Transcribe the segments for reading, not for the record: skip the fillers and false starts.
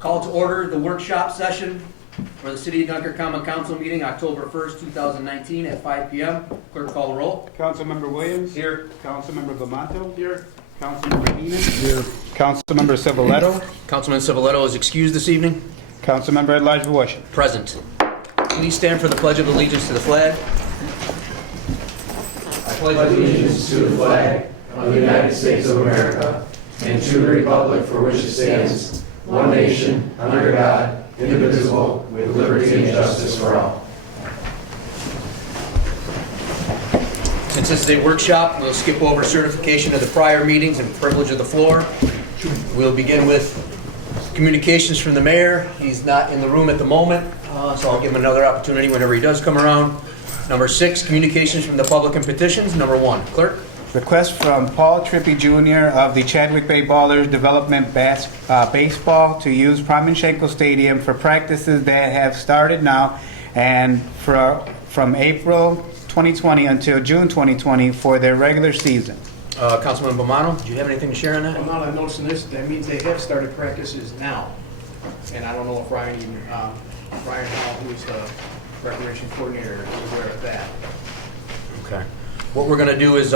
Call to order the workshop session for the City of Dunkirk Common Council meeting, October 1st, 2019 at 5 p.m. Clerk, call the roll. Councilmember Williams. Here. Councilmember Vimanto. Here. Councilmember Heenan. Here. Councilmember Civiletto. Councilman Civiletto is excused this evening. Councilmember at-large Voisin. Present. Please stand for the Pledge of Allegiance to the flag. I pledge allegiance to the flag of the United States of America and to the republic for which it stands, one nation, under God, indivisible, with liberty and justice for all. Since this is a workshop, we'll skip over certification of the prior meetings and privilege of the floor. We'll begin with communications from the mayor. He's not in the room at the moment, so I'll give him another opportunity whenever he does come around. Number 6, communications from the public and petitions. Number 1, clerk. Request from Paul Trippy Jr. of the Chadwick Bay Ballers Development Baseball to use Promenschenko Stadium for practices that have started now and from April 2020 until June 2020 for their regular season. Councilman Bomano, do you have anything to share on that? I'm not noticing this. That means they have started practices now. And I don't know if Ryan Hall, who's the recreation coordinator, is aware of that. Okay. What we're going to do is,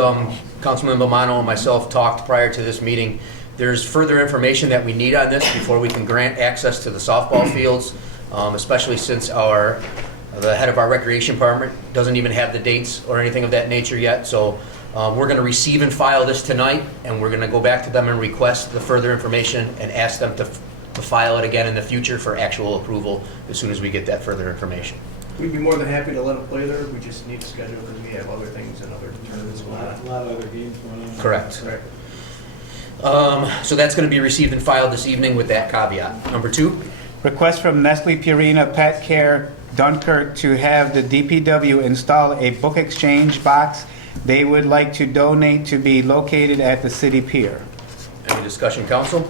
Councilman Bomano and myself talked prior to this meeting. There's further information that we need on this before we can grant access to the softball fields, especially since the head of our recreation department doesn't even have the dates or anything of that nature yet. So we're going to receive and file this tonight, and we're going to go back to them and request the further information and ask them to file it again in the future for actual approval as soon as we get that further information. We'd be more than happy to let them play there. We just need to schedule because we have other things and other tournaments going on. A lot of other games going on. Correct. Correct. So that's going to be received and filed this evening with that caveat. Number 2. Request from Nestle Purina Pet Care Dunkirk to have the DPW install a book exchange box they would like to donate to be located at the city pier. Any discussion, council?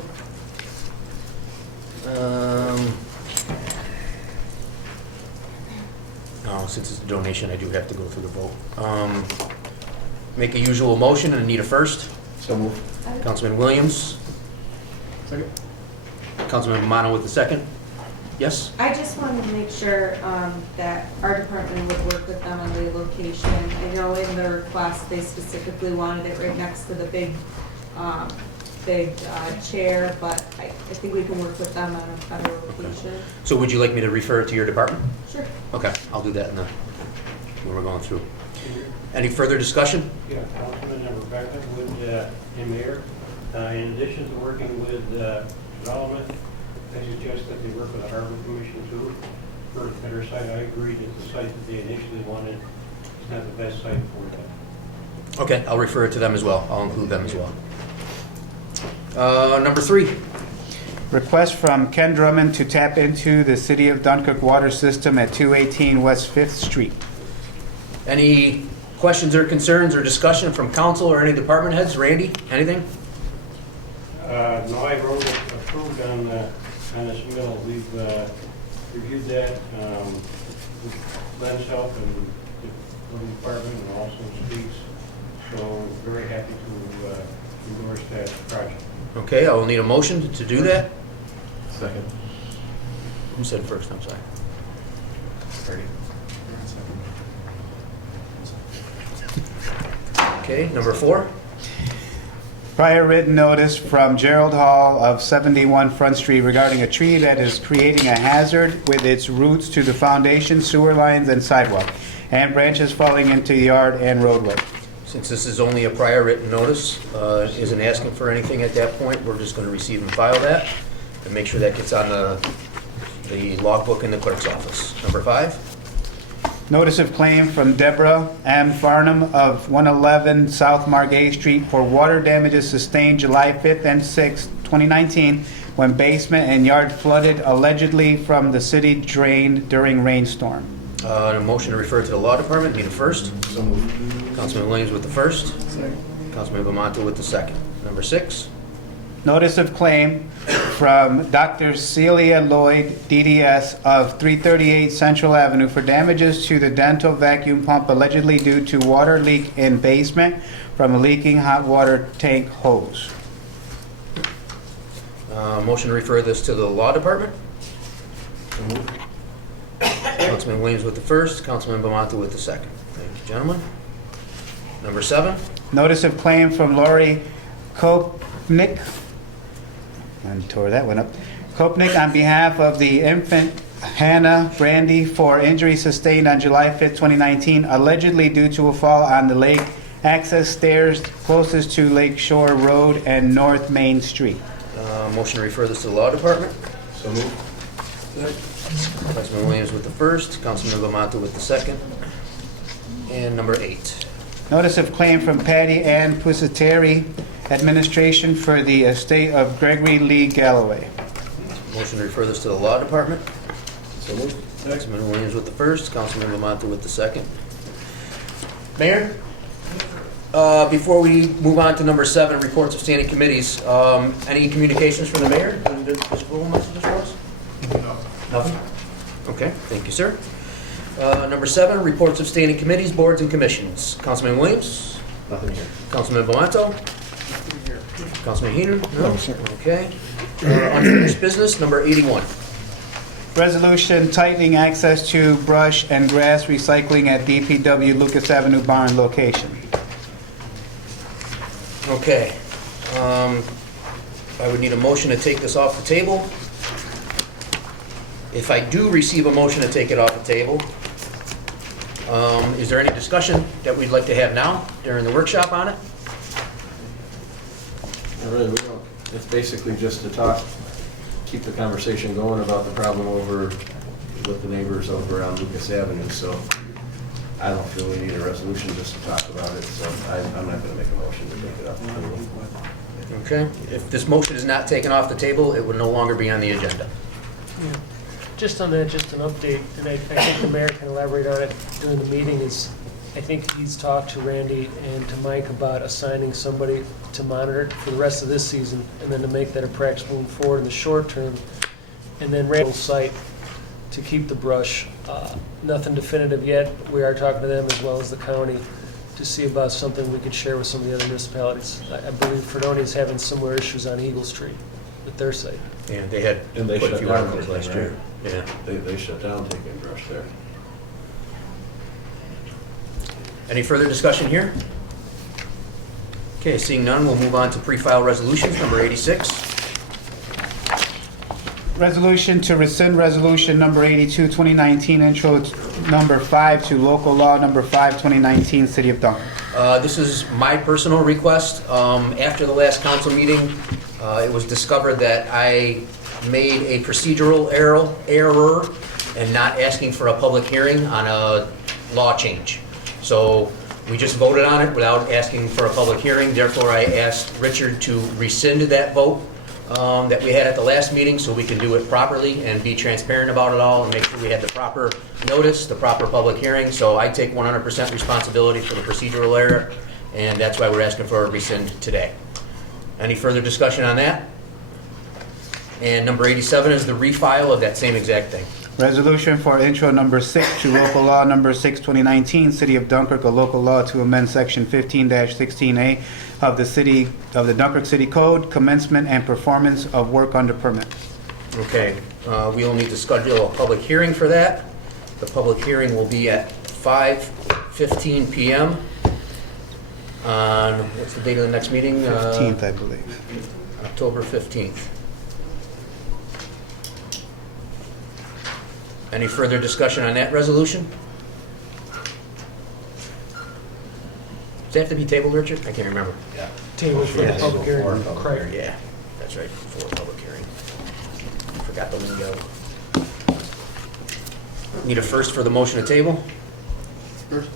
No, since it's a donation, I do have to go through the vote. Make a usual motion and need a first. So moved. Councilman Williams. Second. Councilman Bomano with the second. Yes? I just wanted to make sure that our department would work with them on the location. I know in the request, they specifically wanted it right next to the big chair, but I think we can work with them on a better location. So would you like me to refer it to your department? Sure. Okay, I'll do that when we're going through. Any further discussion? Yeah, Councilman Member Becker and Mayor, in addition to working with development, I suggest that they work with the Harbor Commission too. For a better site, I agree that the site that they initially wanted is not the best site for that. Okay, I'll refer it to them as well. I'll include them as well. Number 3. Request from Ken Drummond to tap into the City of Dunkirk water system at 218 West 5th Street. Any questions or concerns or discussion from council or any department heads? Randy, anything? No, I wrote approved on this bill. We've reviewed that with Glenn's help and the building department and also Steve's. So very happy to endorse that project. Okay, I will need a motion to do that. Second. Who said first? I'm sorry. Okay, number 4. Prior written notice from Gerald Hall of 71 Front Street regarding a tree that is creating a hazard with its roots to the foundation, sewer lines, and sidewalk, and branches falling into yard and roadway. Since this is only a prior written notice, isn't asking for anything at that point, we're just going to receive and file that and make sure that gets on the logbook in the clerk's office. Number 5. Notice of claim from Deborah M. Farnham of 111 South Margay Street for water damages sustained July 5th and 6th, 2019, when basement and yard flooded allegedly from the city drain during rainstorm. A motion to refer to the law department. Need a first. So moved. Councilman Williams with the first. Second. Councilman Vimanto with the second. Number 6. Notice of claim from Dr. Celia Lloyd, DDS, of 338 Central Avenue for damages to the dental vacuum pump allegedly due to water leak in basement from a leaking hot water tank hose. Motion to refer this to the law department. Councilman Williams with the first, Councilman Bamanto with the second. Thank you, gentlemen. Number 7. Notice of claim from Lori Kopnick. I tore that one up. Kopnick on behalf of the infant Hannah Brandy for injury sustained on July 5th, 2019, allegedly due to a fall on the lake access stairs closest to Lake Shore Road and North Main Street. Motion to refer this to the law department. So moved. Councilman Williams with the first, Councilman Bamanto with the second. And number 8. Notice of claim from Patty Ann Pusateri, administration for the estate of Gregory Lee Galloway. Motion to refer this to the law department. So moved. Councilman Williams with the first, Councilman Bamanto with the second. Mayor, before we move on to number 7, reports of standing committees, any communications from the mayor? Any physical messages for us? No. Nothing? Okay, thank you, sir. Number 7, reports of standing committees, boards, and commissions. Councilman Williams? Nothing here. Councilman Bamanto? Here. Councilman Heenan? No, sir. Okay. Unfinished business, number 81. Resolution tightening access to brush and grass recycling at DPW Lucas Avenue Barn location. Okay. I would need a motion to take this off the table. If I do receive a motion to take it off the table, is there any discussion that we'd like to have now during the workshop on it? Really, we don't. It's basically just to talk, keep the conversation going about the problem over with the neighbors over on Lucas Avenue. So I don't feel we need a resolution just to talk about it. So I'm not going to make a motion to take it off the table. Okay. If this motion is not taken off the table, it would no longer be on the agenda. Yeah. Just on that, just an update, and I think the mayor can elaborate on it during the meeting, is I think he's talked to Randy and to Mike about assigning somebody to monitor it for the rest of this season, and then to make that a practice moving forward in the short term, and then Randy's site to keep the brush. Nothing definitive yet. We are talking to them as well as the county to see about something we could share with some of the other municipalities. I believe Fredonia is having similar issues on Eagle Street with their site. And they had And they quite a shut few down articles this last thing, year. right? Yeah. They shut down taking brush there. Any further discussion here? Okay, seeing none, we'll move on to pre-file resolutions, number 86. Resolution to rescind resolution number 82, 2019, intro number 5 to local law number 5, 2019, City of Dunkirk. This is my personal request. After the last council meeting, it was discovered that I made a procedural error and not asking for a public hearing on a law change. So we just voted on it without asking for a public hearing. Therefore, I asked Richard to rescind that vote that we had at the last meeting so we can do it properly and be transparent about it all and make sure we had the proper notice, the proper public hearing. So I take 100% responsibility for the procedural error, and that's why we're asking for a rescind today. Any further discussion on that? And number 87 is the refile of that same exact thing. Resolution for intro number 6 to local law number 6, 2019, City of Dunkirk, a local law to amend section 15-16A of the Dunkirk City Code, commencement and performance of work under permit. Okay, we will need to schedule a public hearing for that. The public hearing will be at 5:15 p.m. on, what's the date of the next meeting? 15th, I believe. October 15th. Any further discussion on that resolution? Does that have to be tabled, Richard? I can't remember. Table for the Yeah, public before hearing. public Correct. Yeah, that's right, before public hearing. Forgot the lingo. Need a first for the motion to table? First.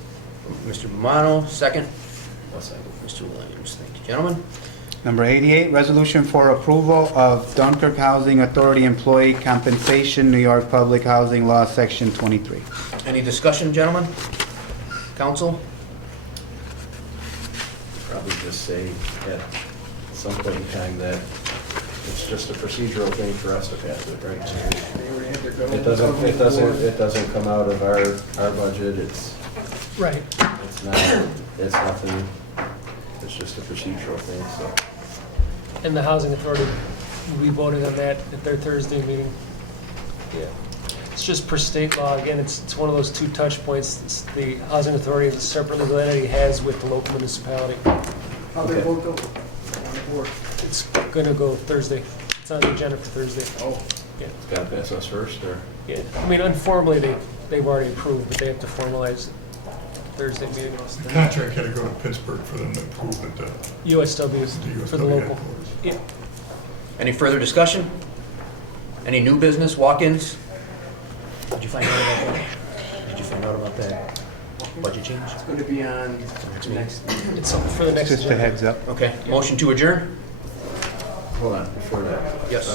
Mr. Bomano, second. I'll second. Mr. Williams, thank you, gentlemen. Number 88, resolution for approval of Dunkirk Housing Authority Employee Compensation, New York Public Housing Law, Section 23. Any discussion, gentlemen? Council? Probably just say at some point in time that it's just a procedural thing for us to pass it, right? They already had their It government. doesn't come out of our budget. It's Right. nothing. It's just a procedural thing, so. And the housing authority we'll be voting on that at their Thursday meeting. Yeah. It's just per state law, again, it's one of those two touch points the housing authority as a separate legal entity has with the local municipality. How they vote go on the board? It's gonna go Thursday. It's on the agenda for Thursday. Oh, Yeah, Got to pass us first, or? yeah. I mean, informally, they've already approved, but they have to formalize Thursday meeting. The contract had to go to Pittsburgh for them to approve it. USW for the USW local. headquarters. Yeah. Any further discussion? Any new business, walk-ins? Did you find out about that? Did you find out about that budget change? it's going to be on Next meeting. It's something for the next. Just a heads up. Okay, motion to adjourn? Hold on, before that. Yes.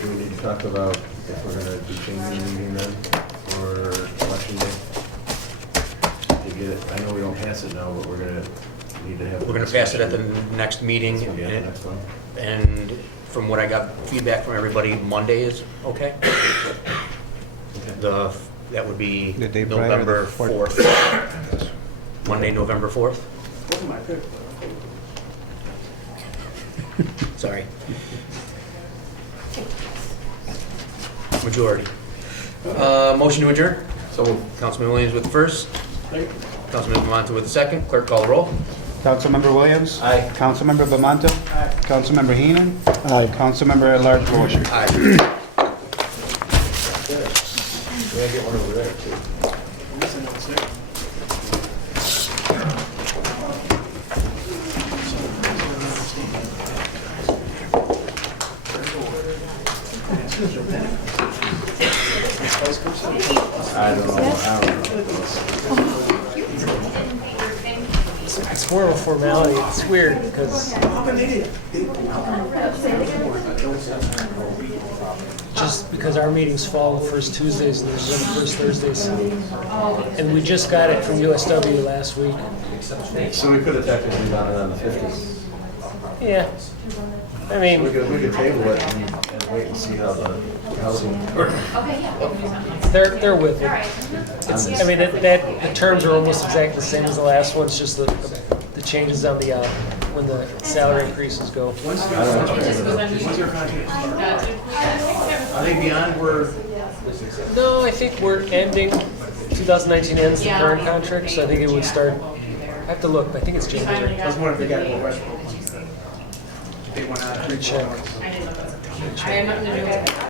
Do we need to talk about if we're going to be changing the meeting then for election day? To get it, I know we don't pass it now, but we're going to need to have. We're gonna pass it at the next meeting, It's gonna be at the next one. and from what I got feedback from everybody, Monday is okay? That would be The day prior to November the 4th. Monday, November 4th? Wasn't my pick. Sorry. Majority. Motion to adjourn? So, Councilman Williams with the first. Councilman Bamonte with the second. Clerk call the roll. Councilmember Williams? Aye. Councilmember Bamanto? Aye. Councilmember Heenan? Aye. Councilmember at Large Borchert? Aye. we gotta get one over there too. I don't know. It's more of a formality. It's weird because just because our meetings fall the first Tuesdays and there's the first Thursdays, and we just got it from USW last week. So we could have technically done it on the 50th. Yeah, I We mean, could table it and wait and see how the housing. they're with it. It's, I mean, the terms are almost exactly the same as the last one. It's just the changes on the when the salary increases go. When's your contract start? Are they beyond where? No, I think we're ending. 2019 ends the current contract, so I think it would start. I have to look. I think it's January. I was wondering if they got to go Westbrook. They went out. Check. I am not